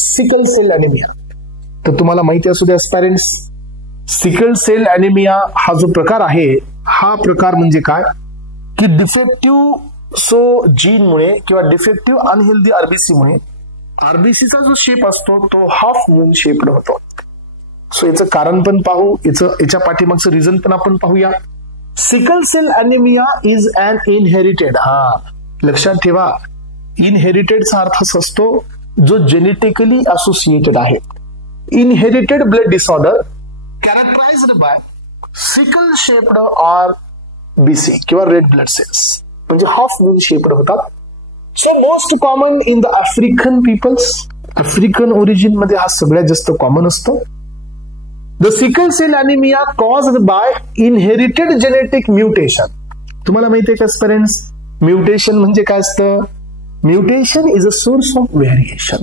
Sickle cell anaemia. तर तुम्हाला माहिती असू द्या पॅरेंट्स, सिकल सेल अॅनिमिया हा जो प्रकार आहे, हा प्रकार म्हणजे काय की डिफेक्टिव्ह जीन मुळे किंवा डिफेक्टिव्ह अनहेल्दी आरबीसी मुळे आरबीसीचा जो शेप असतो तो हाफ मून शेप्ड होतो. सो याचं कारण पण पाहू, याच्या पाठीमागचं रिझन पण आपण पाहूया. Sickle cell anaemia is an inherited. लक्षात ठेवा, इनहेरिटेडचा अर्थ असा असतो जो जेनेटिकली असोसिएटेड आहे. Inherited blood disorder characterised by sickle shaped RBC किंवा रेड ब्लड सेल्स, म्हणजे हाफ मून शेप्ड होतात. So most common in the African peoples, African origin मध्ये हा सगळ्यात जास्त कॉमन असतो. The sickle cell anaemia caused by inherited genetic mutation. तुम्हाला माहिती आहे का पेरेंट्स, म्युटेशन म्हणजे काय असतं? Mutation is a source of variation.